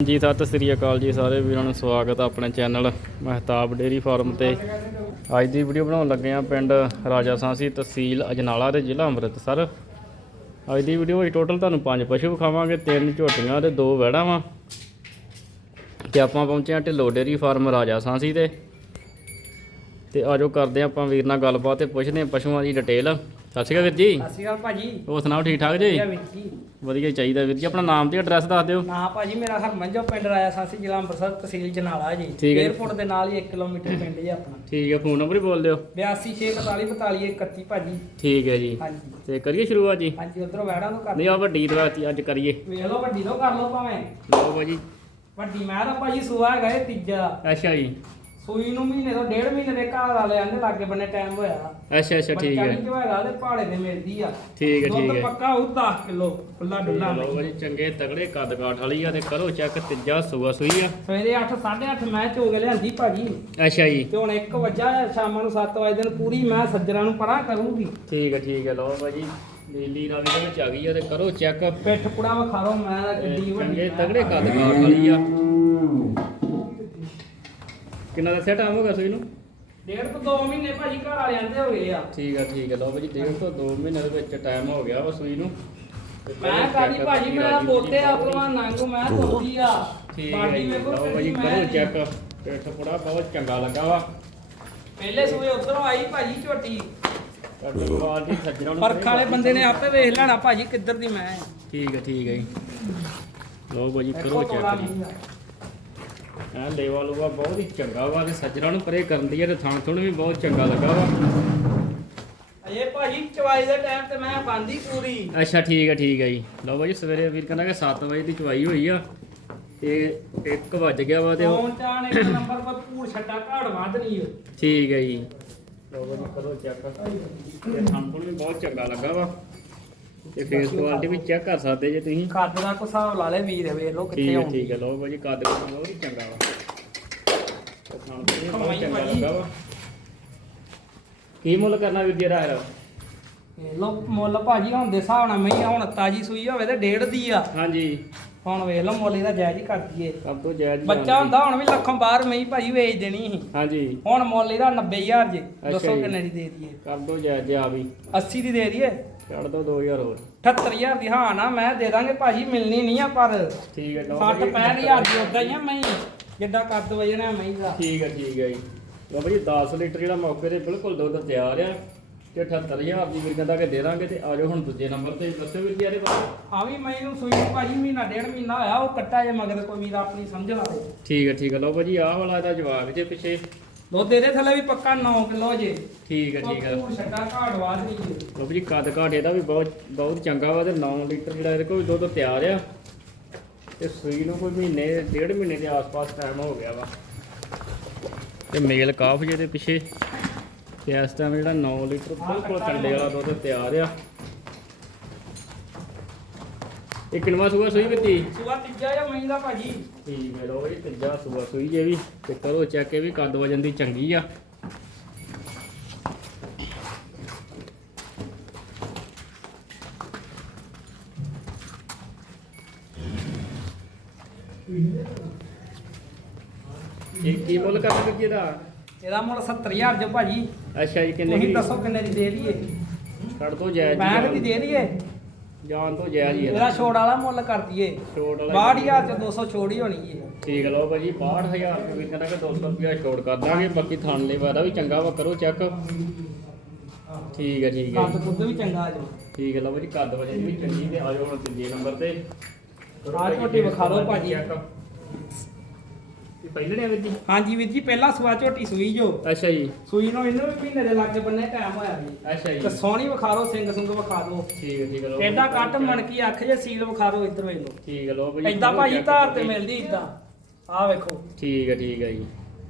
ਜੀ, ਸਤਿ ਸ੍ਰੀ ਅਕਾਲ ਜੀ ਸਾਰੇ ਵੀਰਾਂ ਨੂੰ ਸਵਾਗਤ ਹੈ ਆਪਣੇ ਚੈਨਲ ਮਹਿਤਾਬ ਡੇਰੀ ਫਾਰਮ ਤੇ। ਅੱਜ ਦੀ ਵੀਡੀਓ ਬਣਾਉਣ ਲੱਗੇ ਆ ਪਿੰਡ ਰਾਜਾ ਸਾਂਸੀ ਤਹਿਸੀਲ ਅਜਨਾਲਾ ਤੇ ਜ਼ਿਲ੍ਹਾ ਅੰਮ੍ਰਿਤਸਰ। ਅੱਜ ਦੀ ਵੀਡੀਓ ਵਿੱਚ ਟੋਟਲ ਤੁਹਾਨੂੰ ਪੰਜ ਪਸ਼ੂ ਵਿਖਾਵਾਂਗੇ, ਤਿੰਨ ਝੋਟੀਆਂ ਤੇ ਦੋ ਵਹਿੜਾਂ ਵਾਂ। ਤੇ ਆਪਾਂ ਪਹੁੰਚੇ ਆ ਢਿੱਲੋ ਡੇਰੀ ਫਾਰਮ ਰਾਜਾ ਸਾਂਸੀ ਤੇ। ਤੇ ਆਜੋ ਕਰਦੇ ਆ ਆਪਾਂ ਵੀਰ ਨਾਲ ਗੱਲਬਾਤ ਤੇ ਪੁੱਛਦੇ ਆ ਪਸ਼ੂਆਂ ਦੀ ਡਿਟੇਲ ਸਤਿ ਸ਼੍ਰੀ ਅਕਾਲ ਵੀਰ ਜੀ। ਸਤਿ ਸ਼੍ਰੀ ਅਕਾਲ ਭਾਜੀ। ਹੋਰ ਸੁਣਾਓ ਠੀਕ ਠਾਕ ਜੀ? ਵਧੀਆ ਵੀਰ ਜੀ। ਵਧੀਆ ਹੀ ਚਾਹੀਦਾ ਵੀਰ ਜੀ। ਆਪਣਾ ਨਾਮ ਤੇ ਐਡਰੈਸ ਦੱਸ ਦਿਓ। ਨਾ ਭਾਜੀ ਮੇਰਾ ਹਰਮਨ ਜੋ ਪਿੰਡ ਰਾਇਆ ਸਾਸੀ ਜ਼ਿਲ੍ਹਾ ਅੰਮ੍ਰਿਤਸਰ ਤਹਿਸੀਲ ਜਨਾਲਾ ਜੀ। ਠੀਕ ਹੈ ਜੀ। 에어ਪੋਰਟ ਦੇ ਨਾਲ ਹੀ 1 ਕਿਲੋਮੀਟਰ ਪਿੰਡ ਜੀ ਆਪਣਾ। ਠੀਕ ਹੈ ਫੋਨ ਨੰਬਰ ਹੀ ਬੋਲ ਦਿਓ। 8264424131 ਭਾਜੀ। ਠੀਕ ਹੈ ਜੀ। ਹਾਂਜੀ। ਤੇ ਕਰੀਏ ਸ਼ੁਰੂਆਤ ਜੀ? ਹਾਂਜੀ ਉਧਰੋਂ ਵੈੜਾ ਨੂੰ ਕਰ ਨਹੀਂ ਆ ਵੱਡੀ ਦਵਾਤੀ ਅੱਜ ਕਰੀਏ। ਵੇਖ ਲਓ ਵੱਡੀ ਤੋਂ ਕਰ ਲਓ ਭਾਵੇਂ। ਲਓ ਭਾਜੀ। ਵੱਡੀ ਮੈਂ ਤਾਂ ਭਾਜੀ ਸੂਆ ਹੈਗਾ ਇਹ ਤੀਜਾ। ਅੱਛਾ ਜੀ। ਸੂਈ ਨੂੰ ਮਹੀਨੇ ਤੋਂ ਡੇਢ ਮਹੀਨੇ ਦੇ ਘਰ ਵਾਲੇ ਆਂਦੇ ਲਾਗੇ ਬੰਨੇ ਟਾਈਮ ਹੋਇਆ। ਅੱਛਾ ਅੱਛਾ ਠੀਕ ਹੈ। ਜੋ ਹੈਗਾ ਤੇ ਪਹਾੜੇ ਦੇ ਮਿਲਦੀ ਆ। ਠੀਕ ਹੈ ਠੀਕ ਦੁੱਧ ਹੈ। ਪੱਕਾ ਉਹ 10 ਕਿਲੋ ਖੁੱਲਾ ਡੁੱਲਾ ਲਓ ਭਾਜੀ ਚੰਗੇ ਤਗੜੇ ਕੱਦ ਕਾਠ ਵਾਲੀ ਆ ਤੇ ਕਰੋ ਚੈੱਕ ਤੀਜਾ ਸੂਆ ਸੂਈ ਆ। ਸਵੇਰੇ 8 8:30 ਮੈਚ ਹੋ ਕੇ ਲਿਆਂਦੀ ਭਾਜੀ। ਅੱਛਾ ਜੀ। ਤੇ ਹੁਣ 1 ਵਜਾ ਸ਼ਾਮਾਂ ਨੂੰ 7 ਵਜੇ ਦਿਨ ਪੂਰੀ ਮੈਂ ਸੱਜਣਾ ਨੂੰ ਪਰਾਂ ਕਰੂੰਗੀ। ਠੀਕ ਹੈ ਠੀਕ ਹੈ ਲਓ ਭਾਜੀ ਨੀਲੀ ਰਾਵੀ ਦੇ ਵਿੱਚ ਆ ਗਈ ਆ ਤੇ ਕਰੋ ਚੈੱਕ ਪਿੱਠ ਪੁੜਾ ਵਿਖਾ ਲਓ ਮੈਂ ਕਿੱਡੀ ਵੱਡੀ ਚੰਗੇ ਤਗੜੇ ਕੱਦ ਕਾਠ ਵਾਲੀ ਆ। ਕਿੰਨਾ ਦਾ ਸੈਟ ਆਵੇਗਾ ਸੂਈ ਨੂੰ? ਡੇਢ ਤੋਂ 2 ਮਹੀਨੇ ਭਾਜੀ ਘਰ ਵਾਲੇ ਆਂਦੇ ਹੋ ਗਏ ਆ। ਠੀਕ ਹੈ ਠੀਕ ਹੈ ਲਓ ਭਾਜੀ ਡੇਢ ਤੋਂ 2 ਮਹੀਨੇ ਦੇ ਵਿੱਚ ਟਾਈਮ ਹੋ ਗਿਆ ਵਾ ਸੂਈ ਨੂੰ। ਤੇ ਕਰੋ ਮੈਂ check ਕਾਜੀ ਭਾਜੀ ਮੇਰਾ ਰਾਜੀ ਪੋਤੇ ਆ ਭਲਵਾਨ ਮੈਂ ਆ। ਠੀਕ ਜੀ। ਵੇਖੋ ਲਓ ਭਾਜੀ ਕਿੰਨੀ ਕਰੋ ਮੈਂ ਚੈੱਕ ਪਿੱਠ ਪੁੜਾ ਬਹੁਤ ਚੰਗਾ ਲੱਗਾ ਵਾ। ਪਹਿਲੇ ਸੂਏ ਉਧਰੋਂ ਆਈ ਭਾਜੀ ਝੋਟੀ। ਤੁਹਾਡੇ ਕੋਲ ਦੀ ਸੱਜਣਾ ਨੂੰ ਪਰਖ ਵਾਲੇ ਬੰਦੇ ਨੇ ਆਪੇ ਵੇਖ ਲੈਣਾ ਭਾਜੀ ਕਿੱਧਰ ਦੀ ਮੈਂ ਠੀਕ ਹੈ ਠੀਕ ਜੀ। ਲਓ ਭਾਜੀ ਕਰੋ ਚੈੱਕ ਜੀ ਐ ਲੇਵਾ ਲੂਆ ਬਹੁਤ ਹੀ ਚੰਗਾ ਵਾ ਤੇ ਸੱਜਣਾ ਨੂੰ ਪਰੇ ਕਰਨ ਦੀ ਹੈ ਤੇ ਥਣ ਥੁਣ ਵੀ ਬਹੁਤ ਚੰਗਾ ਲੱਗਾ ਵਾ। ਅਜੇ ਭਾਜੀ ਚਵਾਈ ਦੇ ਟਾਈਮ ਤੇ ਮੈਂ ਬੰਦੀ ਪੂਰੀ। ਅੱਛਾ ਠੀਕ ਹੈ ਠੀਕ ਹੈ ਜੀ। ਲਓ ਭਾਜੀ ਸਵੇਰੇ ਵੀਰ ਕਹਿੰਦਾ ਕਿ 7 ਵਜੇ ਦੀ ਚਵਾਈ ਹੋਈ ਆ ਤੇ 1 ਵੱਜ ਗਿਆ ਵਾ ਤੇ ਉਹ- ਫੋਨ ਚਾਣ ਇੱਕ ਨੰਬਰ ਪਰ ਪੂਰ ਛੱਡਾ ਘਾੜ ਵੱਧ ਨਹੀਂ। ਠੀਕ ਹੈ ਜੀ। ਲਓ ਭਾਜੀ ਕਰੋ ਚੈੱਕ। ਤੇ ਥਣ ਥੁਣ ਵੀ ਬਹੁਤ ਚੰਗਾ ਲੱਗਾ ਵਾ। ਫੇਸ ਕੁਆਲਿਟੀ ਵੀ ਚੈੱਕ ਕਰ ਸਕਦੇ ਜੇ ਤੁਸੀਂ। ਕੱਦ ਦਾ ਕੋ ਹਿਸਾਬ ਲਾ ਲੈ ਵੀਰ ਵੇਖ ਲੋ ਕਿੱਥੇ ਠੀਕ ਹੈ ਆਉਂਦੀ ਠੀਕ ਹੈ ਲਓ ਭਾਜੀ ਕੱਦ ਬਹੁਤ ਚੰਗਾ ਵਾ ਤੇ ਖਾਣ ਪੀਣ ਵੀ। ਬਹੁਤ ਕਮਾਈ ਚੰਗਾ। ਲੱਗਾ ਵਾ। ਕੀ ਮੁੱਲ ਕਰਨਾ ਵੀਰ ਜੀ ਰਾਹਰ ਵੇਖ ਲੋ ਮੁੱਲ ਭਾਜੀ ਹੁਣ ਦੇ ਹਿਸਾਬ ਨਾਲ ਮਈ ਹੁਣ ਤਾਜੀ ਸੂਈ ਹੋਵੇ ਤੇ ਡੇਢ ਦੀ ਆ। ਹਾਂਜੀ। ਹੁਣ ਵੇਖ ਲੋ ਮੁੱਲ ਇਹਦਾ ਜਾਇਜ਼ ਹੀ ਕਰ ਦਈਏ। ਸਭ ਤੋਂ ਜਾਇਜ਼ ਬੱਚਾ ਹੁੰਦਾ ਹੁਣ ਵੀ ਲੱਖੋਂ ਬਾਹਰ ਮਈ ਭਾਜੀ ਵੇਚ ਦੇਣੀ ਸੀ। ਹਾਂਜੀ। ਹੁਣ ਮੁੱਲ ਇਹਦਾ 90000 ਜੇ ਅੱਛਾ ਦੱਸੋ ਜੀ। ਕਿੰਨੇ ਦੀ ਦੇ ਦਈਏ। ਕਰ ਦੋ ਜਾਇਜ਼ ਆ ਵੀ। 80 ਦੀ ਦੇ ਦਈਏ। ਛੱਡ ਦੋ 2000 ਹੋਰ। 78000 ਦੀ ਹਾਂ ਨਾ ਮੈਂ ਦੇ ਦਾਂਗੇ ਭਾਜੀ ਮਿਲਣੀ ਨਹੀਂ ਆ ਪਰ ਠੀਕ ਹੈ ਲਓ 60 ਭਾਜੀ, 65000 ਦੀ ਉਦਾਂ ਹੀ ਆ ਮਈ ਜਿੱਦਾਂ ਕੱਦ ਵਜਣਾ ਮਈ ਦਾ। ਠੀਕ ਹੈ ਠੀਕ ਹੈ ਜੀ। ਲਓ ਭਾਜੀ 10 ਲੀਟਰ ਜਿਹੜਾ ਮੌਕੇ ਤੇ ਬਿਲਕੁਲ ਦੁੱਧ ਤਿਆਰ ਆ ਤੇ 78000 ਦੀ ਵੀਰ ਕਹਿੰਦਾ ਕਿ ਦੇ ਦਾਂਗੇ ਤੇ ਆਜੋ ਹੁਣ ਦੂਜੇ ਨੰਬਰ ਤੇ। ਦੱਸੋ ਵੀਰ ਜੀ ਇਹਦੇ ਬਾਰੇ। ਆ ਵੀ ਮਈ ਨੂੰ ਸੂਈ ਨੂੰ ਭਾਜੀ ਮਹੀਨਾ ਡੇਢ ਮਹੀਨਾ ਹੋਇਆ ਉਹ ਕੱਟਾ ਜੇ ਮਗਰ ਕੋਈ ਵੀਰ ਆਪਣੀ ਸਮਝ ਲਾ ਦੇ ਠੀਕ ਹੈ ਠੀਕ ਹੈ ਲਓ ਭਾਜੀ ਆਹ ਵਾਲਾ ਇਹਦਾ ਜਵਾਬ ਜੇ ਪਿੱਛੇ। ਦੁੱਧ ਇਹਦੇ ਥੱਲੇ ਵੀ ਪੱਕਾ 9 ਕਿਲੋ ਜੇ। ਠੀਕ ਹੈ ਠੀਕ ਹੈ ਉਹ ਛੱਡਾ ਘਾੜ ਵਾਧ ਨਹੀਂ ਜੇ। ਲਓ ਜੀ ਕੱਦ ਘਾਟ ਇਹਦਾ ਵੀ ਬਹੁਤ ਬਹੁਤ ਚੰਗਾ ਵਾ ਤੇ 9 ਲੀਟਰ ਜਿਹੜਾ ਇਹਦੇ ਕੋਲ ਦੁੱਧ ਤਿਆਰ ਆ। ਤੇ ਸੂਈ ਨੂੰ ਕੋਈ ਮਹੀਨੇ ਡੇਢ ਮਹੀਨੇ ਦੇ ਆਸ-ਪਾਸ ਟਾਈਮ ਹੋ ਗਿਆ ਵਾ। ਤੇ ਮੇਲ ਕਾਫ ਜਿਹਦੇ ਪਿੱਛੇ। ਤੇ ਇਸ ਟਾਈਮ ਜਿਹੜਾ 9 ਲੀਟਰ ਬਿਲਕੁਲ ਕੰਡੇ ਵਾਲਾ ਦੁੱਧ ਤਿਆਰ ਆ। ਇਹ ਕਿੰਨਵਾ ਸੂਆ ਸੂਈ ਵਿੱਤੀ ਸੂਆ ਤੀਜਾ ਜਾਂ ਮਈ ਦਾ ਭਾਜੀ। ਠੀਕ ਹੈ ਲੋ ਜੀ ਤੀਜਾ ਸੂਆ ਸੂਈ ਜੇ ਵੀ। ਤੇ ਕਰੋ ਚੈੱਕ ਇਹ ਵੀ ਕੱਦ ਵਜਨ ਦੀ ਚੰਗੀ ਆ। ਇਹ ਕੀ ਮੁੱਲ ਕਰਦੇ ਜੀ ਇਹਦਾ? ਇਹਦਾ ਮੁੱਲ 70000 ਜੋ ਭਾਜੀ। ਅੱਛਾ ਜੀ ਕਿੰਨੇ ਤੁਸੀਂ ਦੀ? ਦੱਸੋ ਕਿੰਨੇ ਦੀ ਦੇ ਲਈਏ। ਛੱਡ ਦੋ ਜਾਇਜ਼ ਬੈਂਕ ਦੀ ਦੇ ਲਈਏ। ਜਾਨ ਤੋਂ ਜਾਇਜ਼ ਹੀ ਇਹਦਾ ਹੈ ਛੋੜ ਵਾਲਾ ਮੁੱਲ ਕਰ ਦਈਏ। ਛੋਟ ਵਾਲਾ 62000 ਚ 200 ਛੋੜ ਹੀ ਹੋਣੀ ਏ ਠੀਕ ਹੈ ਲਓ ਭਾਜੀ 62000 ਰੁਪਏ ਕਹਿੰਦਾ ਕਿ 200 ਰੁਪਇਆ ਛੋੜ ਕਰ ਦਾਂਗੇ ਬਾਕੀ ਥਾਣ ਲਈ ਵਾਦਾ ਵੀ ਚੰਗਾ ਵਾ ਕਰੋ ਚੈੱਕ। ਠੀਕ ਹੈ ਠੀਕ ਹੈ। ਕੱਦ ਕੁੱਦ ਵੀ ਚੰਗਾ ਜੋ ਠੀਕ ਹੈ ਲਓ ਭਾਜੀ ਕੱਦ ਵਜਨ ਵੀ ਚੰਗੀ ਤੇ ਆਜੋ ਹੁਣ ਤੀਜੇ ਨੰਬਰ ਤੇ। ਝੋਟੀ ਵਿਖਾ ਦਿਓ ਭਾਜੀ। ਇਹ ਵੀਰ ਜੀ ਹਾਂਜੀ ਵੀਰ ਜੀ ਪਹਿਲਾ ਸੂਆ ਝੋਟੀ ਸੂਈ ਜੋ। ਅੱਛਾ ਜੀ। ਸੂਈ ਨੂੰ ਇਹਨੂੰ ਵੀ ਮਹੀਨੇ ਦੇ ਲਾਗੇ ਬੰਨੇ ਟਾਈਮ ਹੋਇਆ ਜੀ। ਅੱਛਾ ਜੀ। ਤੇ ਸੋਹਣੀ ਵਿਖਾ ਲਓ ਸਿੰਘ ਸੁੰਗ ਵਿਖਾ ਲਓ ਠੀਕ ਹੈ ਠੀਕ ਹੈ ਲਓ ਐਡਾ ਕੱਟ ਮਣਕੀ ਅੱਖ ਜੇ ਸੀਲ ਵਿਖਾ ਲਓ ਇੱਧਰ ਵੇਖ ਲਓ ਠੀਕ ਹੈ ਲਓ ਭਾਜੀ ਐਦਾਂ check ਧਾਰ ਤੇ ਜੀ। ਮਿਲਦੀ ਇਦਾਂ ਆਹ ਵੇਖੋ। ਠੀਕ ਹੈ ਠੀਕ ਹੈ ਜੀ।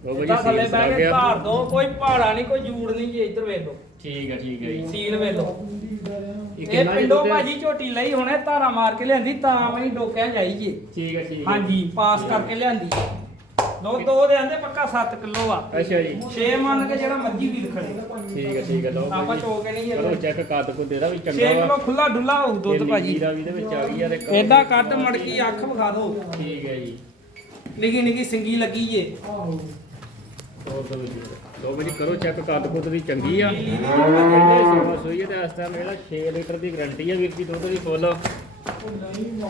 ਭਾਜੀ ਇਦਾਂ ਥੱਲੇ ਸੀਲ ਬਹਿ ਕੇ ਧਾਰ ਦੋ ਕੋਈ ਪਹਾੜਾ ਨਹੀਂ ਕੋਈ ਜੂੜ ਨਹੀਂ ਜੀ ਇੱਧਰ ਵੇਖ ਲਓ। ਠੀਕ ਹੈ ਠੀਕ ਹੈ ਜੀ। ਸੀਲ ਵੇਖ ਲਓ। ਇਹ ਜੀ ਪਿੰਡੋਂ? ਭਾਜੀ ਝੋਟੀ ਲਈ ਹੁਣੇ ਧਾਰਾ ਮਾਰ ਕੇ ਲਿਆਂਦੀ ਤਾਂ ਵਹੀਂ ਡੋਕਿਆ ਜਾਈਏ ਠੀਕ ਹੈ ਠੀਕ ਹਾਂਜੀ ਪਾਸ ਕਰਕੇ ਲਿਆਂਦੀ। ਦੋ ਦੋ ਦੇ ਆਂਦੇ ਪੱਕਾ 7 ਕਿਲੋ ਆ। ਅੱਛਾ ਜੀ। 6 ਮੰਨ ਕੇ ਜਿਹੜਾ ਮਰਜ਼ੀ ਵੀਰ ਖੜੇ। ਠੀਕ ਹੈ ਠੀਕ ਹੈ ਲਓ ਆਪਾਂ ਚੋ ਕੇ ਨਹੀਂ ਕਰੋ ਇਹ ਚੈੱਕ ਕੱਦ ਕੁ ਦੇਦਾ ਵੀ 6 ਚੰਗਾ ਕਿਲੋ ਖੁੱਲਾ ਡੁੱਲਾ ਹੋਊ ਦੁੱਧ ਭਾਜੀ। ਦਾ ਵੀ ਇਹਦੇ ਵਿੱਚ ਆ ਗਈ ਆ ਤੇ ਕਰੋ ਐਡਾ ਕੱਟ ਮੜਕੀ ਅੱਖ ਵਿਖਾ ਦਿਓ। ਠੀਕ ਹੈ ਜੀ। ਨਿੱਕੀ ਨਿੱਕੀ ਸਿੰਗੀ ਲੱਗੀ ਜੇ। ਹੋਰ ਦੋ ਜੀ ਲੋ ਜੀ ਕਰੋ ਚੈੱਕ ਕੱਦ ਕੁੱਦ ਦੀ ਚੰਗੀ ਆ। ਨੀਲੀ ਦੀ ਕਹਿੰਦੇ ਸੇਵਾ ਸੋਈ ਹੈ ਤੇ ਇਸ ਟਾਈਮ ਜਿਹੜਾ 6 ਲੀਟਰ ਦੀ ਗਾਰੰਟੀ ਆ ਵੀਰ ਦੀ ਦੁੱਧ ਦੀ ਫੁੱਲ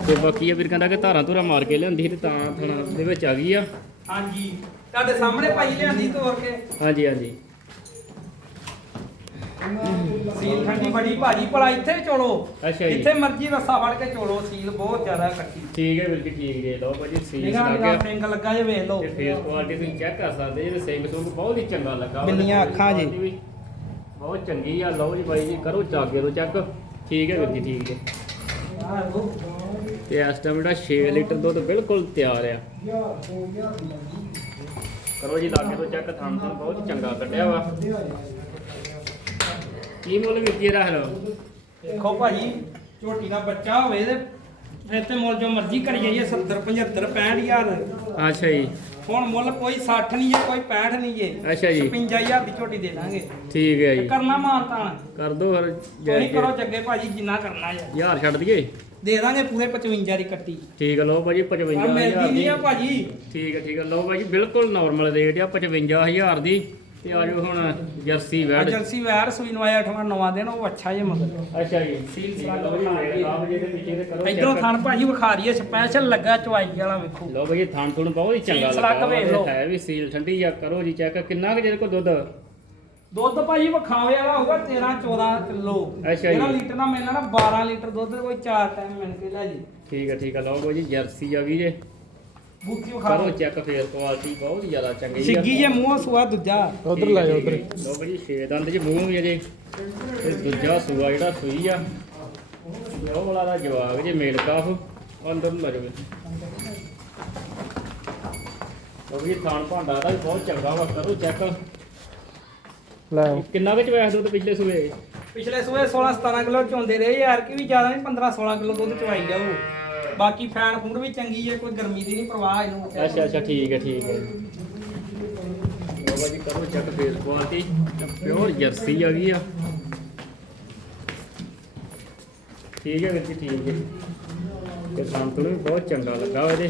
ਤੇ ਬਾਕੀ ਇਹ ਵੀਰ ਕਹਿੰਦਾ ਕਿ ਧਾਰਾਂ ਧੁਰਾ ਮਾਰ ਕੇ ਲਿਆਂਦੀ ਸੀ ਤੇ ਤਾਂ ਥਣਾ ਦੇ ਵਿੱਚ ਆ ਗਈ ਆ। ਹਾਂਜੀ। ਤੁਹਾਡੇ ਸਾਹਮਣੇ ਭਾਈ ਲਿਆਂਦੀ ਤੋਰ ਕੇ। ਹਾਂਜੀ ਹਾਂਜੀ। ਸੀਲ ਠੰਡੀ ਬੜੀ ਭਾਜੀ ਭਲਾ ਇੱਥੇ ਚੋਲੋ। ਅੱਛਾ ਜੀ। ਜਿੱਥੇ ਮਰਜ਼ੀ ਰੱਸਾ ਫੜ ਕੇ ਚੋਲੋ ਸੀਲ ਬਹੁਤ ਜ਼ਿਆਦਾ ਕੱਟੀ ਠੀਕ ਹੈ ਵੀਰ ਜੀ ਠੀਕ ਜੀ ਲਓ ਭਾਜੀ ਸੀਸ ਨਿਗਾਹ ਲੱਗ ਨਿਗਾਹ ਗਿਆ। ਪਿੰਗ ਲੱਗਾ ਜੇ ਵੇਖ ਲਓ। ਤੇ ਫੇਸ ਕੁਆਲਿਟੀ ਤੁਸੀਂ ਚੈੱਕ ਕਰ ਸਕਦੇ ਜੇ ਸਿੰਘ ਸੁੰਗ ਬਹੁਤ ਹੀ ਚੰਗਾ ਲੱਗਾ। ਵਾ। ਬਿੱਲੀਆਂ ਅੱਖਾਂ ਜੀ। quality ਵੀ ਬਹੁਤ ਚੰਗੀ ਆ। ਲਓ ਜੀ ਬਾਈ ਜੀ ਕਰੋ ਚਾਗੇ ਚੈੱਕ। ਠੀਕ ਹੈ ਵੀਰ ਜੀ ਠੀਕ ਹੈ। ਤੇ ਇਸ ਟਾਈਮ ਜਿਹੜਾ 6 ਲੀਟਰ ਦੁੱਧ ਬਿਲਕੁਲ ਤਿਆਰ ਆ। ਕਰੋ ਜੀ ਲਾਗੇ ਤੋਂ ਚੈੱਕ ਥਾਂ ਥਾਂ ਬਹੁਤ ਚੰਗਾ ਕੱਢਿਆ ਵਾ। ਕੀ ਮੁੱਲ ਜੀ ਇਹਦਾ ਹੈ ਦੇਖੋ ਭਾਜੀ ਝੋਟੀ ਦਾ ਬੱਚਾ ਹੋਵੇ ਤੇ ਤੇ ਮੁੱਲ ਜੋ ਮਰਜ਼ੀ ਕਰੀ ਜਾਈਏ 70 75 65 ਹਜ਼ਾਰ। ਅੱਛਾ ਜੀ। ਹੁਣ ਮੁੱਲ ਕੋਈ 60 ਨਹੀਂ ਜੇ ਕੋਈ 65 ਨਹੀਂ ਜੇ ਅੱਛਾ ਜੀ। 55000 ਦੀ ਝੋਟੀ ਦੇ ਦਾਂਗੇ। ਠੀਕ ਹੈ ਜੀ। ਕਰਨਾ ਮਾਨਤਾਨ। ਕਰ ਦੋ ਫਿਰ ਤੁਸੀਂ ਕਰੋ ਜੱਗੇ ਭਾਜੀ ਜਿੰਨਾ ਕਰਨਾ ਹੈ। ਯਾਰ ਛੱਡ ਦਈਏ? ਦੇ ਦਾਂਗੇ ਪੂਰੇ 55 ਦੀ ਕੱਟੀ। ਠੀਕ ਹੈ ਲਓ ਭਾਜੀ ਪਰ 55000 ਮਿਲਦੀ ਦੀ। ਨਹੀਂ ਆ ਭਾਜੀ। ਠੀਕ ਹੈ ਠੀਕ ਹੈ ਲਓ ਭਾਜੀ ਬਿਲਕੁਲ ਨਾਰਮਲ ਰੇਟ ਆ 55000 ਦੀ। ਤੇ ਆਜੋ ਹੁਣ ਜਰਸੀ ਵੈਡ ਏਜੰਸੀ ਵੈਰ ਸੂਈ ਨੂੰ ਆਇਆ ਅਠਵਾਂ ਨਵਾਂ ਦਿਨ ਉਹ ਅੱਛਾ ਜੇ ਮਗਰ। ਅੱਛਾ ਜੀ। ਸੀਲ ਸੀਲ ਲਓ ਜੀ ਮੇਰੇ ਆਪ ਜੀ ਦੇ ਪਿੱਛੇ ਤੇ ਕਰੋ ਇਧਰੋਂ check। ਥਣ ਭਾਜੀ ਵਿਖਾ ਰਹੀਏ ਸਪੈਸ਼ਲ ਲੱਗਾ ਚਵਾਈ ਵਾਲਾ ਵੇਖੋ। ਲਓ ਭਾਜੀ ਥਾਣ ਥੁਣ ਬਹੁਤ ਹੀ ਚੰਗਾ ਸੀਲ ਲੱਗਾ ਸਲੱਗ ਵੇਖ ਲਓ। ਵਾ, ਹੈ ਵੀ ਸੀਲ ਠੰਡੀ ਆ ਕਰੋ ਜੀ ਚੈੱਕ ਕਿੰਨਾ ਕੁ ਜਿਹਦੇ ਕੋ ਦੁੱਧ? ਦੁੱਧ ਭਾਜੀ ਵਿਖਾਵੇ ਵਾਲਾ ਹੋਊਗਾ 13 14 ਕਿਲੋ। ਅੱਛਾ ਜੀ। ਜਿਹੜਾ ਲੀਟਰ ਨਾਲ ਮਿਲਣਾ ਨਾ 12 ਲੀਟਰ ਦੁੱਧ ਕੋਈ 4 ਟਾਈਮ ਮਿਲ ਕੇ ਲੈ ਜੀ। ਠੀਕ ਹੈ ਠੀਕ ਹੈ ਲਓ ਭਾਜੀ ਜਰਸੀ ਆ ਗਈ ਜੇ। ਬੂਥੀ ਕਰੋ ਲਓ ਚੈੱਕ ਫੇਸ ਕੁਆਲਿਟੀ ਬਹੁਤ ਜ਼ਿਆਦਾ ਚੰਗੀ ਆ। ਸਿੱਗੀ ਜੇ ਮੂੰਹ ਸੂਆ ਦੂਜਾ। ਉਧਰ ਲੈ ਜਾ ਉਧਰ। ਲਓ ਭਾਜੀ ਛੇ ਦੰਦ ਚ ਮੂੰਹ ਵੀ ਅਜੇ ਤੇ ਦੂਜਾ ਸੂਆ ਜਿਹੜਾ ਸੂਈ ਆ। ਉਹ ਵਾਲਾ ਦਾ ਜਵਾਗ ਜੇ ਮੇਲ ਕਾਫ। ਅੰਦਰ ਨੂੰ ਲੈ ਜਾਵੇ ਲਓ ਜੀ ਥਾਣ ਭਾਂਡਾ ਦਾ ਵੀ ਬਹੁਤ ਚੰਗਾ ਵਾ ਕਰੋ ਚੈੱਕ ਲੈ। ਕਿੰਨਾ ਵਿੱਚ ਵੈਸ ਦੁੱਧ ਪਿਛਲੇ ਸੂਏ? ਪਿਛਲੇ ਸੂਏ 16 17 ਕਿਲੋ ਚੋਂਦੇ ਰਹੇ ਯਾਰ ਕਿ ਵੀ ਜ਼ਿਆਦਾ ਨਹੀਂ 15 16 ਕਿਲੋ ਦੁੱਧ ਚਵਾਈ ਜਾਓ। ਬਾਕੀ ਫੈਨ ਫੂਡ ਵੀ ਚੰਗੀ ਹੈ ਕੋਈ ਗਰਮੀ ਦੀ ਨਹੀਂ ਪਰਵਾਹ ਇਹਨੂੰ ਅੱਛਾ ਅੱਛਾ ਠੀਕ ਹੈ ਠੀਕ ਹੈ ਬਾਬਾ ਜੀ ਕਰੋ check face quality. Pure jersey ਆ ਗਈ ਆ। ਠੀਕ ਹੈ ਵੀਰ ਜੀ ਠੀਕ ਹੈ ਤੇ ਸੰਤੁਲ ਵੀ ਬਹੁਤ ਚੰਗਾ ਲੱਗਾ ਵਾ ਇਹਦੇ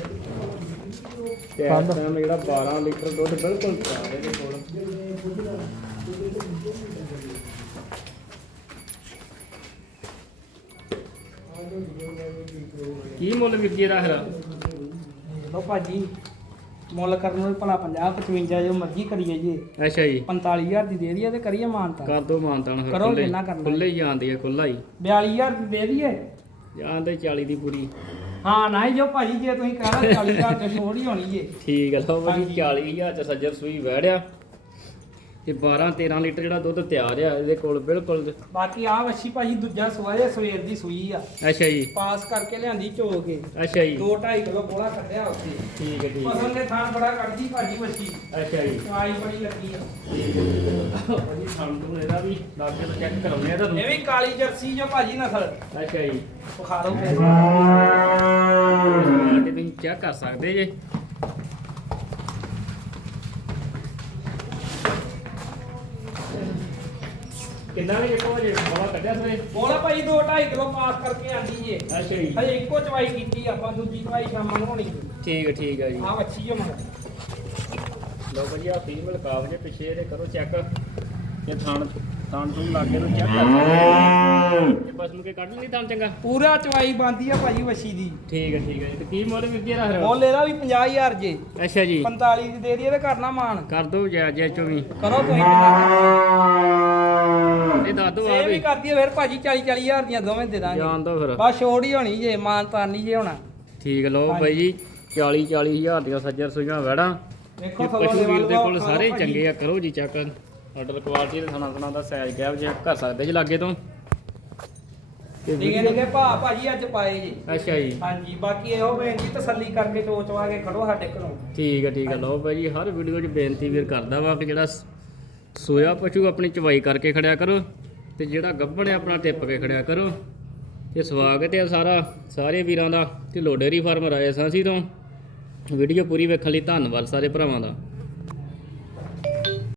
ਤੇ ਇਸ। ਟਾਈਮ ਜਿਹੜਾ 12 ਲੀਟਰ ਦੁੱਧ ਬਿਲਕੁਲ ਤਿਆਰ ਇਹਦੇ ਕੋਲ। ਕੀ ਮੁੱਲ ਵੀਰ ਜੀ ਇਹਦਾ ਲੋ ਭਾਜੀ ਮੁੱਲ ਕਰਨ ਨੂੰ ਭਲਾ 50 55 ਜੋ ਮਰਜ਼ੀ ਕਰੀਏ ਜੀ। ਅੱਛਾ ਜੀ। 45000 ਦੀ ਦੇ ਦਈਏ ਤੇ ਕਰੀਏ ਮਾਨਤਾ। ਕਰ ਦੋ ਮਾਨਤਾਨ ਫਿਰ ਕਰੋ, ਜਿੰਨਾ ਕਰਨਾ। ਖੁੱਲੇ ਹੀ ਜਾਂਦੀ ਹੈ ਖੁੱਲਾ ਹੀ। 42000 ਦੀ ਦੇ ਦਈਏ। ਜਾਂਦੇ 40 ਦੀ ਪੂਰੀ। ਹਾਂ ਨਾ ਹੀ ਜੋ ਭਾਜੀ ਜੇ ਤੁਸੀਂ ਕਹਿਣਾ 40000 ਤੇ ਛੋੜ ਹੀ ਹੋਣੀ ਜੇ। ਠੀਕ ਹੈ ਲਓ ਭਾਜੀ ਹਾਂਜੀ। 40000 ਚ ਸੱਜਰ ਸੂਈ ਵੜਿਆ ਤੇ 12 13 ਲੀਟਰ ਜਿਹੜਾ ਦੁੱਧ ਤਿਆਰ ਆ ਇਹਦੇ ਕੋਲ ਬਿਲਕੁਲ ਬਾਕੀ ਆ ਵੱਛੀ ਭਾਜੀ ਦੂਜਾ ਸਵਾਏ ਸਵੇਰ ਦੀ ਸੂਈ ਆ। ਅੱਛਾ ਜੀ। ਪਾਸ ਕਰਕੇ ਲਿਆਂਦੀ ਚੋ ਕੇ। ਅੱਛਾ ਜੀ। 2 2.5 ਕਿਲੋ ਬੋਲਾ ਕੱਢਿਆ ਉੱਥੇ। ਠੀਕ ਹੈ ਠੀਕ ਫਸਲ ਦੇ ਥਾਂ ਬੜਾ ਕੱਢਦੀ ਭਾਜੀ ਵੱਛੀ। ਅੱਛਾ ਜੀ। ਚਵਾਈ ਬੜੀ ਲੱਗੀ ਆ। ਭਾਜੀ ਸਾਨੂੰ ਤੋਂ ਇਹਦਾ ਵੀ ਲਾਗੇ ਤੋਂ ਚੈੱਕ ਕਰਾਉਂਦੇ ਆ ਤੁਹਾਨੂੰ। ਇਹ ਵੀ ਕਾਲੀ ਜਰਸੀ ਜੋ ਭਾਜੀ ਨਸਲ? ਅੱਛਾ ਜੀ। ਵਿਖਾ ਲਓ ਫਿਰ। ਤੁਸੀਂ ਚੈੱਕ ਕਰ ਸਕਦੇ ਜੇ। ਕਿੰਨਾ ਵੀ ਦੇਖੋ ਜੇ ਬੜਾ ਕੱਢਿਆ ਸਵੇ ਬੋਲਾ ਭਾਜੀ 2 2.5 ਕਿਲੋ ਪਾਸ ਕਰਕੇ ਆਂਦੀ ਜੇ। ਅੱਛਾ ਜੀ। ਹਜੇ ਇੱਕੋ ਚਵਾਈ ਕੀਤੀ ਆਪਾਂ ਦੂਜੀ ਚਵਾਈ ਸ਼ਾਮਾਂ ਨੂੰ ਹੋਣੀ। ਠੀਕ ਹੈ ਠੀਕ ਹੈ ਜੀ। ਆ ਵੱਛੀ ਮਗਰ ਲਓ ਭਾਜੀ ਆ ਫੀਮੇਲ ਕਾਫ ਜੇ ਪਿੱਛੇ ਇਹਦੇ ਕਰੋ ਚੈੱਕ। ਇਹ ਥਣ ਥਣ ਤੋਂ ਲਾਗੇ ਨੂੰ ਚੈੱਕ ਕਰ ਸਕਦੇ ਤੇ ਬਸ ਨੂੰ ਕੇ ਕੱਢ ਲਈ ਥਣ ਚੰਗਾ। ਪੂਰਾ ਚਵਾਈ ਬੰਦੀ ਆ ਭਾਜੀ ਵੱਛੀ ਦੀ। ਠੀਕ ਹੈ ਠੀਕ ਹੈ ਜੀ। ਤੇ ਕੀ ਮੁੱਲ ਵੀਰ ਜੀ ਇਹਦਾ ਫਿਰ? ਮੁੱਲ ਇਹਦਾ ਵੀ 50000 ਜੇ। ਅੱਛਾ ਜੀ। 45 ਦੀ ਦੇ ਦਈਏ ਤੇ ਕਰਨਾ ਮਾਨ ਕਰ ਦੋ ਜੈ ਜੈ ਚੋਵੀ। ਕਰੋ ਤੁਸੀਂ ਕਿੰਨਾ ਇਹ ਦੱਸ ਦੋ ਆ ਇਹ ਵੀ ਵੀ ਕਰਦੀ ਫਿਰ ਭਾਜੀ 40 40000 ਦੀਆਂ ਦੋਵੇਂ ਦੇ ਦਾਂਗੇ। ਜਾਣ ਦੋ ਫਿਰ। ਬਸ ਛੋੜ ਹੀ ਹੋਣੀ ਜੇ ਮਾਨ ਤਾਨੀ ਜੇ ਹੋਣਾ। ਠੀਕ ਹਾਂਜੀ। ਬਾਈ ਜੀ 40 40 ਹਜ਼ਾਰ ਦੀਆਂ ਸੱਜਰ ਸੂਈਆਂ ਵੜਾਂ ਪਸ਼ੂ ਵੀਰ ਦੇ ਕੋਲ ਸਾਰੇ। ਚੰਗੇ ਆ ਕਰੋ ਜੀ ਚੈੱਕ। ਆਰਡਰ ਕੁਆਲਿਟੀ ਤੇ ਥਣਾ ਥਣਾ ਦਾ ਸਾਈਜ਼ ਗੈਪ ਜੇ ਕਰ ਸਕਦੇ ਜੀ ਲਾਗੇ ਤੋਂ। ਤੇ ਨਿਗੇ ਨਿਗੇ ਭਾ ਭਾਜੀ ਅੱਜ ਪਾਏ ਜੀ। ਅੱਛਾ ਜੀ। ਹਾਂਜੀ ਬਾਕੀ ਇਹੋ ਬੇਨਤੀ ਤਸੱਲੀ ਕਰਕੇ ਚੋਚਵਾ ਕੇ ਖੜੋ ਸਾਡੇ ਘਰੋਂ। ਠੀਕ ਹੈ ਠੀਕ ਹੈ ਲਓ ਬਾਈ ਜੀ ਹਰ ਵੀਡੀਓ 'ਚ ਬੇਨਤੀ ਵੀਰ ਕਰਦਾ ਵਾ ਕਿ ਜਿਹੜਾ ਸ- ਸੋਇਆ ਪਸ਼ੂ ਆਪਣੀ ਚਵਾਈ ਕਰਕੇ ਖੜਿਆ ਕਰੋ ਤੇ ਜਿਹੜਾ ਗੱਭਣ ਹੈ ਆਪਣਾ ਟਿੱਪ ਕੇ ਖੜਿਆ ਕਰੋ। ਤੇ ਸਵਾਗਤ ਹੈ ਸਾਰਾ ਸਾਰੇ ਵੀਰਾਂ ਦਾ ਢਿੱਲੋਂ ਡੇਰੀ ਫਾਰਮ ਰਾਏ ਸਾਂਸੀ ਤੋਂ। ਵੀਡੀਓ ਪੂਰੀ ਵੇਖਣ ਲਈ ਧੰਨਵਾਦ ਸਾਰੇ ਭਰਾਵਾਂ ਦਾ।